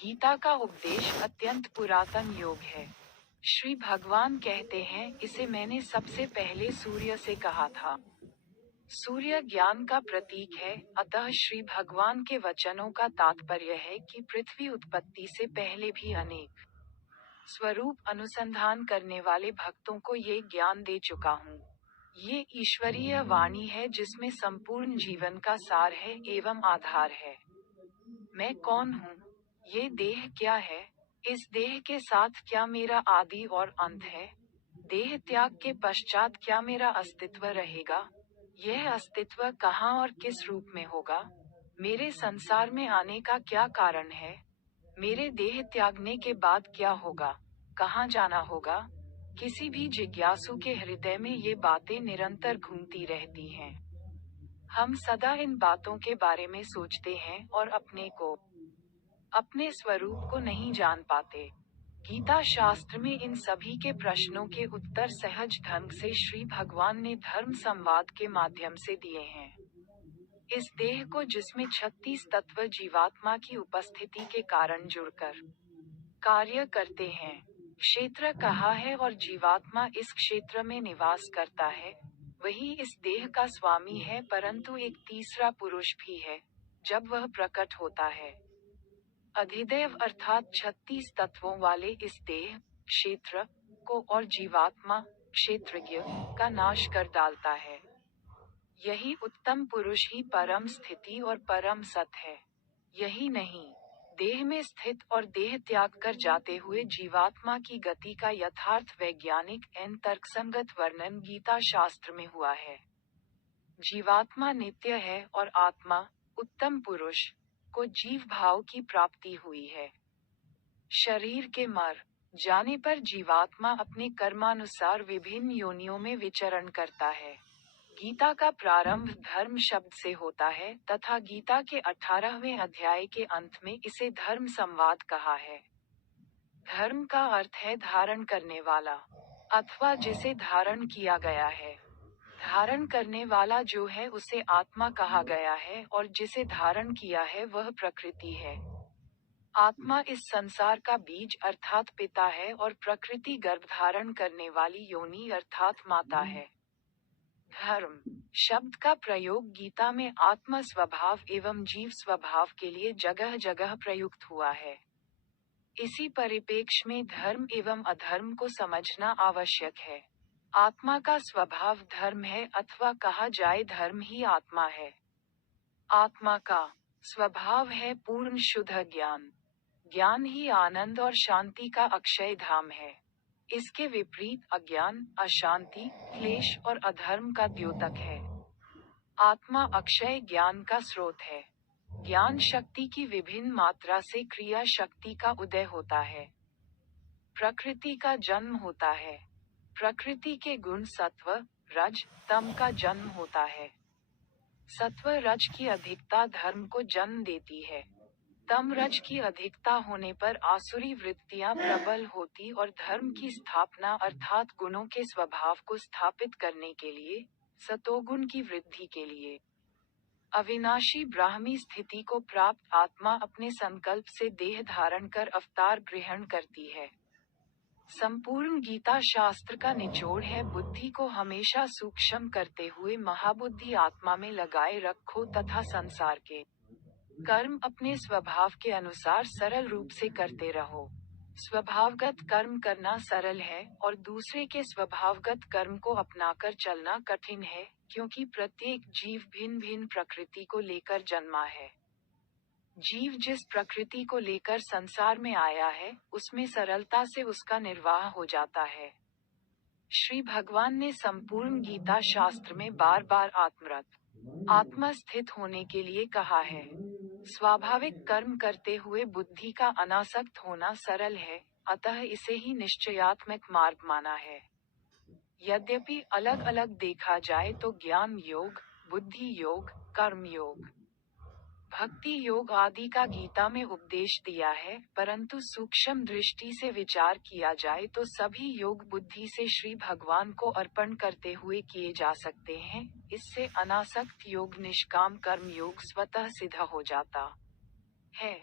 गीता का उपदेश अत्यंत पुरातन योग है। श्री भगवान कहते हैं, इसे मैंने सबसे पहले सूर्य से कहा था। सूर्य ज्ञान का प्रतीक है, अतः श्री भगवान के वचनों का तात्पर्य है कि पृथ्वी उत्पत्ति से पहले भी अनेक स्वरूप अनुसंधान करने वाले भक्तों को ये ज्ञान दे चुका हूँ। ये ईश्वरीय वाणी है जिसमें संपूर्ण जीवन का सार है एवं आधार है। मैं कौन हूँ? ये देह क्या है? इस देह के साथ क्या मेरा आदि और अंत है? देह त्याग के पश्चात क्या मेरा अस्तित्व रहेगा? यह अस्तित्व कहाँ और किस रूप में होगा? मेरे संसार में आने का क्या कारण है? मेरे देह त्यागने के बाद क्या होगा? कहाँ जाना होगा? किसी भी जिज्ञासु के हृदय में ये बातें निरंतर घूमती रहती हैं। हम सदा इन बातों के बारे में सोचते हैं और अपने स्वरूप को नहीं जान पाते। गीता शास्त्र में इन सभी के प्रश्नों के उत्तर सहज ढंग से श्री भगवान ने धर्म संवाद के माध्यम से दिए हैं। इस देह को जिसमें 36 तत्व जीवात्मा की उपस्थिति के कारण जुड़कर कार्य करते हैं, क्षेत्र कहा है और जीवात्मा इस क्षेत्र में निवास करता है, वही इस देह का स्वामी है। परंतु एक तीसरा पुरुष भी है, जब वह प्रकट होता है, अधिदैव अर्थात 36 तत्वों वाले इस देह, क्षेत्र को और जीवात्मा, क्षेत्रज्ञ का नाश कर डालता है। यही उत्तम पुरुष ही परम स्थिति और परम सत है। यही नहीं, देह में स्थित और देह त्याग कर जाते हुए जीवात्मा की गति का यथार्थ वैज्ञानिक एवं तर्कसंगत वर्णन गीता शास्त्र में हुआ है। जीवात्मा नित्य है और आत्मा, उत्तम पुरुष, को जीव भाव की प्राप्ति हुई है। शरीर के मर जाने पर जीवात्मा अपने कर्मानुसार विभिन्न योनियों में विचरण करता है। गीता का प्रारंभ धर्म शब्द से होता है तथा गीता के 18वें अध्याय के अंत में इसे धर्म संवाद कहा है। धर्म का अर्थ है धारण करने वाला, अथवा जिसे धारण किया गया है। धारण करने वाला जो है उसे आत्मा कहा गया है और जिसे धारण किया है वह प्रकृति है। आत्मा इस संसार का बीज अर्थात पिता है और प्रकृति गर्भधारण करने वाली योनि अर्थात माता है। धर्म शब्द का प्रयोग गीता में आत्म स्वभाव एवं जीव स्वभाव के लिए जगह जगह प्रयुक्त हुआ है। इसी परिप्रेक्ष्य में धर्म एवं अधर्म को समझना आवश्यक है। आत्मा का स्वभाव धर्म है, अथवा कहा जाए धर्म ही आत्मा है। आत्मा का स्वभाव है पूर्ण शुद्ध ज्ञान। ज्ञान ही आनंद और शांति का अक्षय धाम है। इसके विपरीत अज्ञान, अशांति, क्लेश और अधर्म का द्योतक है। आत्मा अक्षय ज्ञान का स्रोत है। ज्ञान शक्ति की विभिन्न मात्रा से क्रिया शक्ति का उदय होता है। प्रकृति का जन्म होता है। प्रकृति के गुण सत्व, रज, तम का जन्म होता है। सत्व रज की अधिकता धर्म को जन्म देती है। तम रज की अधिकता होने पर आसुरी वृत्तियां प्रबल होती और धर्म की स्थापना अर्थात गुणों के स्वभाव को स्थापित करने के लिए, सतोगुण की वृद्धि के लिए, अविनाशी ब्राह्मी स्थिति को प्राप्त आत्मा अपने संकल्प से देह धारण कर अवतार ग्रहण करती है। संपूर्ण गीता शास्त्र का निचोड़ है, बुद्धि को हमेशा सूक्ष्म करते हुए महाबुद्धि आत्मा में लगाए रखो तथा संसार के कर्म अपने स्वभाव के अनुसार सरल रूप से करते रहो। स्वभावगत कर्म करना सरल है और दूसरे के स्वभावगत कर्म को अपनाकर चलना कठिन है, क्योंकि प्रत्येक जीव भिन्न भिन्न प्रकृति को लेकर जन्मा है। जीव जिस प्रकृति को लेकर संसार में आया है, उसमें सरलता से उसका निर्वाह हो जाता है। श्री भगवान ने संपूर्ण गीता शास्त्र में बार बार आत्मरत, आत्मा स्थित होने के लिए कहा है। स्वाभाविक कर्म करते हुए बुद्धि का अनासक्त होना सरल है, अतः इसे ही निश्चयात्मक मार्ग माना है। यद्यपि अलग अलग देखा जाए तो ज्ञान योग, बुद्धि योग, कर्म योग, भक्ति योग आदि का गीता में उपदेश दिया है, परंतु सूक्ष्म दृष्टि से विचार किया जाए तो सभी योग बुद्धि से श्री भगवान को अर्पण करते हुए किए जा सकते हैं। इससे अनासक्त योग निष्काम कर्म योग स्वतः सिद्ध हो जाता है।